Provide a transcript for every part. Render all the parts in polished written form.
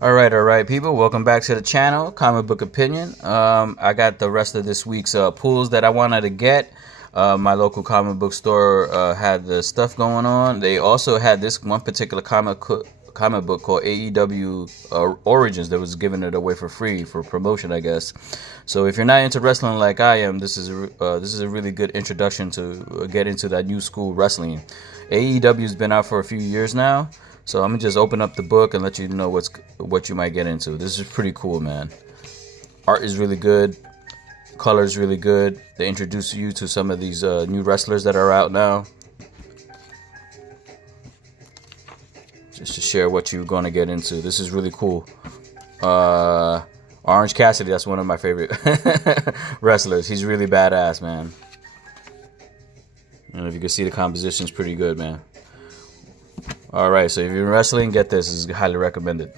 All right, people. Welcome back to the channel, Comic Book Opinion. I got the rest of this week's pulls that I wanted to get. My local comic book store had the stuff going on. They also had this one particular comic book called AEW Origins that was giving it away for free for promotion, I guess. So if you're not into wrestling like I am, this is a really good introduction to get into that new school wrestling. AEW's been out for a few years now. So I'm gonna just open up the book and let you know what you might get into. This is pretty cool, man. Art is really good, color is really good. They introduce you to some of these new wrestlers that are out now, just to share what you're gonna get into. This is really cool. Orange Cassidy, that's one of my favorite wrestlers. He's really badass, man. And if you can see, the composition's pretty good, man. All right, so if you're in wrestling, get this. This is highly recommended.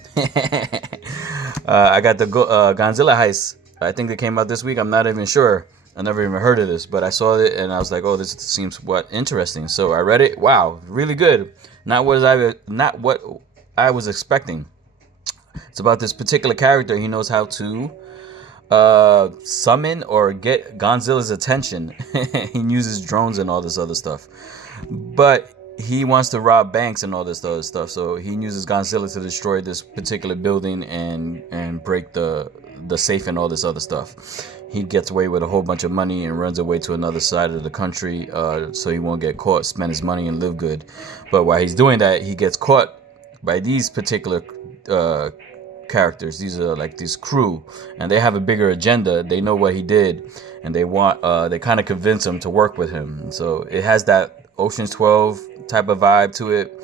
I got the Godzilla Heist. I think it came out this week. I'm not even sure. I never even heard of this, but I saw it and I was like, "Oh, this seems interesting." So I read it. Wow, really good. Not what I was expecting. It's about this particular character. He knows how to summon or get Godzilla's attention. He uses drones and all this other stuff, but he wants to rob banks and all this other stuff. So he uses Godzilla to destroy this particular building and break the safe and all this other stuff. He gets away with a whole bunch of money and runs away to another side of the country, so he won't get caught, spend his money and live good. But while he's doing that, he gets caught by these particular characters. These are like this crew, and they have a bigger agenda. They know what he did, and they kind of convince him to work with him. And so it has that Ocean's 12 type of vibe to it,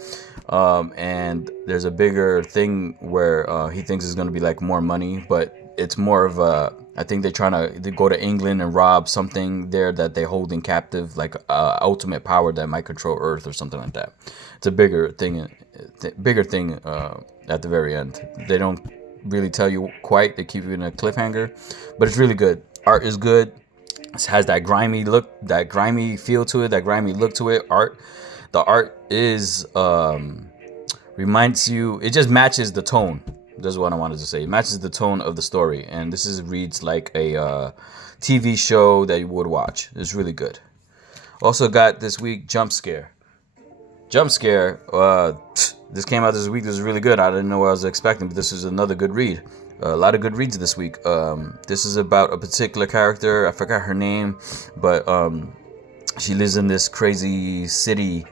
and there's a bigger thing where he thinks it's going to be like more money, but it's more of a, I think they're trying to go to England and rob something there that they hold in captive, like ultimate power that might control Earth or something like that. It's a bigger thing at the very end. They don't really tell you quite. They keep you in a cliffhanger, but it's really good. Art is good. It has that grimy look, that grimy feel to it, that grimy look to it. The art is reminds you. It just matches the tone. That's what I wanted to say. It matches the tone of the story, and reads like a TV show that you would watch. It's really good. Also got this week Jump Scare. Jump Scare. This came out this week. This is really good. I didn't know what I was expecting, but this is another good read. A lot of good reads this week. This is about a particular character. I forgot her name, but she lives in this crazy city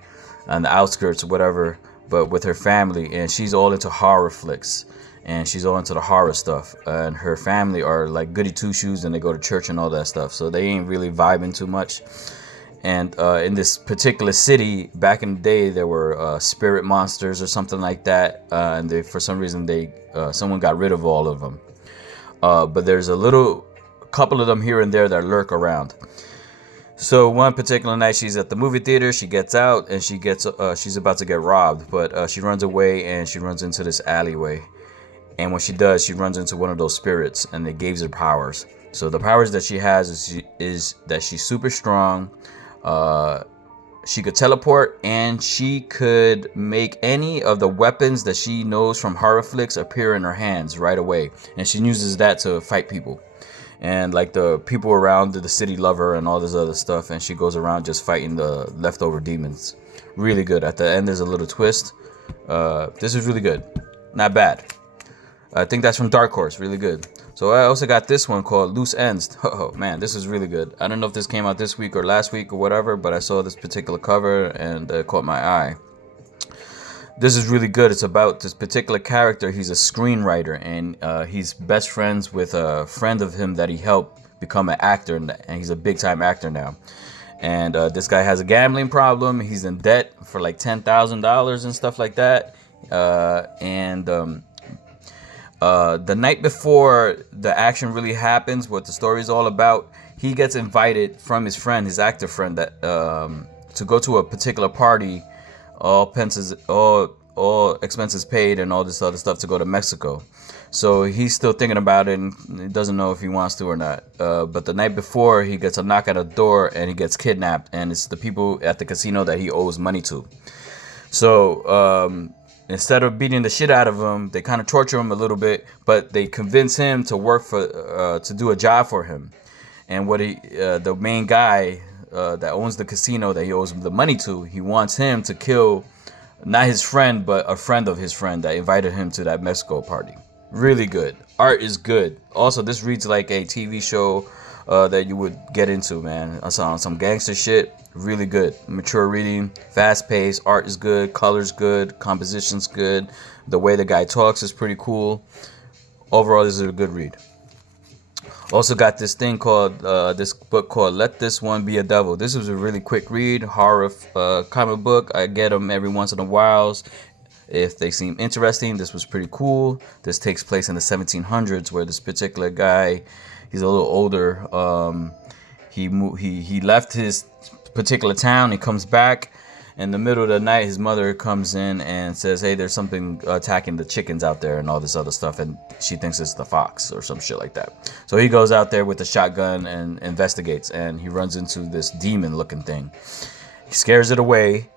on the outskirts or whatever, but with her family, and she's all into horror flicks, and she's all into the horror stuff. And her family are like goody two shoes, and they go to church and all that stuff, so they ain't really vibing too much. And in this particular city, back in the day, there were spirit monsters or something like that, and for some reason someone got rid of all of them. But there's a couple of them here and there that lurk around. So one particular night, she's at the movie theater. She gets out and she's about to get robbed, but she runs away and she runs into this alleyway. And when she does, she runs into one of those spirits, and it gives her powers. So the powers that she has is that she's super strong. She could teleport, and she could make any of the weapons that she knows from horror flicks appear in her hands right away, and she uses that to fight people. And like the people around the city love her and all this other stuff, and she goes around just fighting the leftover demons. Really good. At the end, there's a little twist. This is really good. Not bad. I think that's from Dark Horse. Really good. So I also got this one called Loose Ends. Oh man, this is really good. I don't know if this came out this week or last week or whatever, but I saw this particular cover and it caught my eye. This is really good. It's about this particular character. He's a screenwriter, and he's best friends with a friend of him that he helped become an actor, and he's a big-time actor now. And this guy has a gambling problem. He's in debt for like $10,000 and stuff like that. The night before the action really happens, what the story is all about, he gets invited from his friend, his actor friend, that to go to a particular party, all expenses paid and all this other stuff, to go to Mexico. So he's still thinking about it, and he doesn't know if he wants to or not. But the night before, he gets a knock at a door and he gets kidnapped, and it's the people at the casino that he owes money to. So instead of beating the shit out of him, they kind of torture him a little bit, but they convince him to work for to do a job for him. And what the main guy that owns the casino that he owes him the money to, he wants him to kill not his friend, but a friend of his friend that invited him to that Mexico party. Really good. Art is good. Also, this reads like a TV show that you would get into, man. On some gangster shit. Really good. Mature reading. Fast paced. Art is good. Color's good. Composition's good. The way the guy talks is pretty cool. Overall, this is a good read. Also got this thing called, this book called Let This One Be a Devil. This was a really quick read, horror comic book. I get them every once in a while if they seem interesting. This was pretty cool. This takes place in the 1700s where this particular guy, he's a little older. He left his particular town. He comes back. In the middle of the night, his mother comes in and says, hey, there's something attacking the chickens out there and all this other stuff. And she thinks it's the fox or some shit like that. So he goes out there with a shotgun and investigates. And he runs into this demon-looking thing. He scares it away.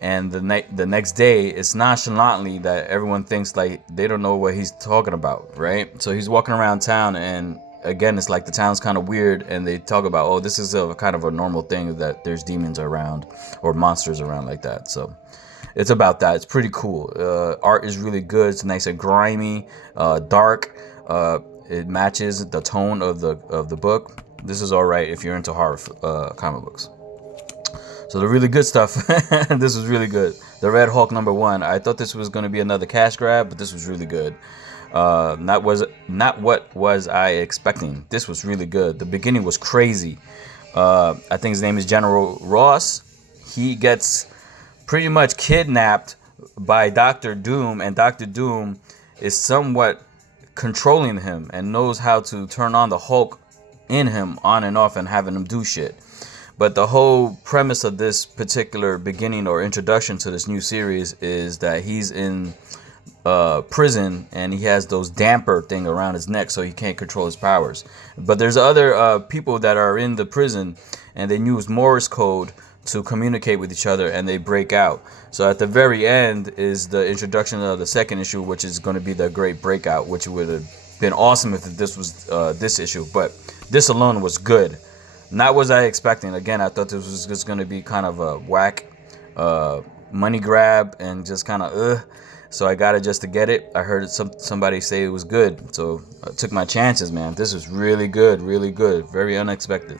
And the next day, it's nonchalantly that everyone thinks like they don't know what he's talking about, right? So he's walking around town and again, it's like the town's kind of weird, and they talk about, oh, this is a kind of a normal thing that there's demons around or monsters around like that. So it's about that. It's pretty cool. Art is really good. It's nice and grimy, dark. It matches the tone of the book. This is all right if you're into horror comic books. So the really good stuff. This was really good. The Red Hulk #1. I thought this was going to be another cash grab, but this was really good. Not what was I expecting. This was really good. The beginning was crazy. I think his name is General Ross. He gets pretty much kidnapped by Dr. Doom, and Dr. Doom is somewhat controlling him and knows how to turn on the Hulk in him on and off and having him do shit. But the whole premise of this particular beginning or introduction to this new series is that he's in prison and he has those damper thing around his neck so he can't control his powers. But there's other people that are in the prison and they use Morse code to communicate with each other and they break out. So at the very end is the introduction of the second issue, which is going to be the Great Breakout, which would have been awesome if this was this issue. But this alone was good. Not what I expecting. Again, I thought this was just going to be kind of a whack money grab and just kind of So I got it just to get it. I heard somebody say it was good, so I took my chances, man. This was really good, very unexpected.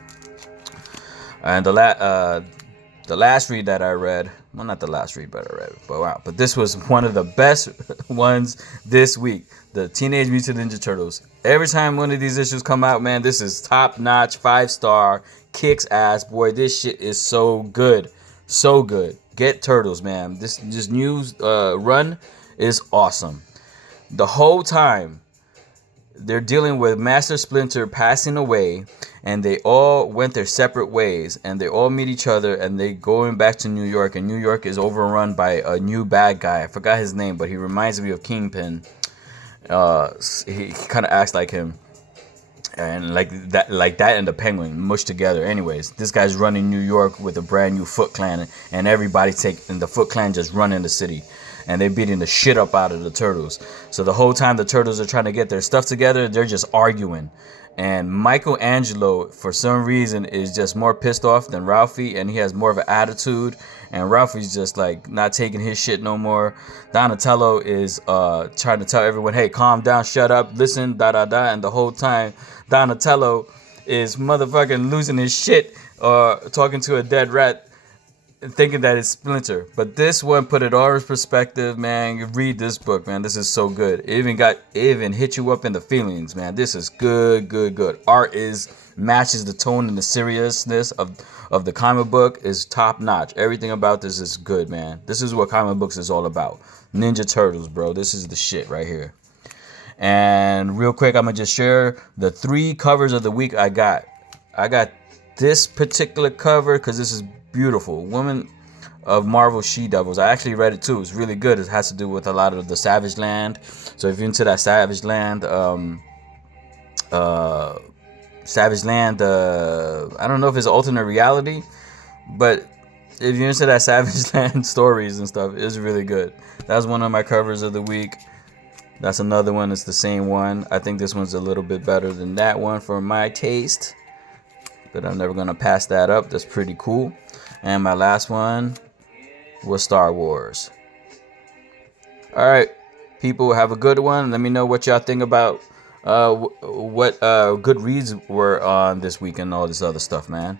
And the last read that I read, well, not the last read, but I read it, but wow. But this was one of the best ones this week. The Teenage Mutant Ninja Turtles. Every time one of these issues come out, man, this is top notch, 5-star, kicks ass, boy. This shit is so good, so good. Get Turtles, man. This new run is awesome. The whole time they're dealing with Master Splinter passing away, and they all went their separate ways, and they all meet each other, and they going back to New York, and New York is overrun by a new bad guy. I forgot his name, but he reminds me of Kingpin. He kind of acts like him, and like that and the Penguin mushed together. Anyways, this guy's running New York with a brand new Foot Clan, and everybody and the Foot Clan just running the city. And they're beating the shit up out of the Turtles. So the whole time the Turtles are trying to get their stuff together, they're just arguing. And Michelangelo, for some reason, is just more pissed off than Ralphie, and he has more of an attitude. And Ralphie's just like not taking his shit no more. Donatello is trying to tell everyone, hey, calm down, shut up, listen, da-da-da. And the whole time, Donatello is motherfucking losing his shit or talking to a dead rat, thinking that it's Splinter. But this one put it all in perspective, man. You read this book, man. This is so good. It even hit you up in the feelings, man. This is good. Art matches the tone and the seriousness of the comic book is top notch. Everything about this is good, man. This is what comic books is all about. Ninja Turtles, bro. This is the shit right here. And real quick, I'm gonna just share the 3 covers of the week I got. I got this particular cover because this is beautiful. Woman of Marvel She-Devils. I actually read it too. It's really good. It has to do with a lot of the Savage Land. So if you're into that Savage Land, I don't know if it's alternate reality, but if you're into that Savage Land stories and stuff, it's really good. That's one of my covers of the week. That's another one. It's the same one. I think this one's a little bit better than that one for my taste, but I'm never gonna pass that up. That's pretty cool. And my last one was Star Wars. All right, people, have a good one. Let me know what y'all think about what good reads were on this week and all this other stuff, man.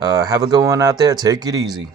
Have a good one out there. Take it easy.